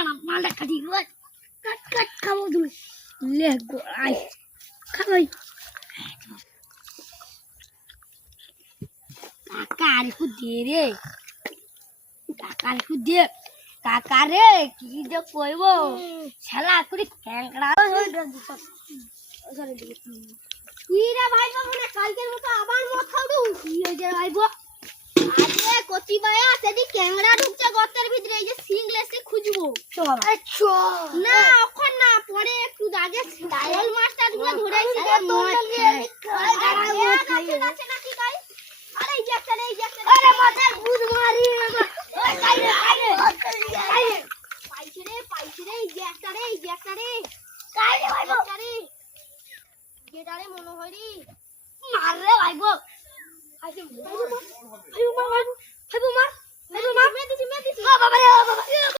মানা মালটা কাটি গো কাট কাট খাবো তুমি লে গো আই খাই কাকা আরে কু দে রে কাকা আরে কু দে কাকা রে কি যে কইবো শালা কুড়ি ক্যাংড়া ইরা ভাইবো মনে কালকের মতো আবার মত খাওদু কি হইছে ভাইবো আরে কচি ভাইয়া সেদি ক্যাংড়া ঢুকছে গর্তের ভিতরে এই যে সিংলেসে খুঁজবো চল আচ্ছা না এখন না পরে একটু আগে ডায়ল মাস্টার গুলো ধরেছে মত খাই নাকি কই আরে এই যে একটা আরে মাথার বুদ মারি ওই কাইরে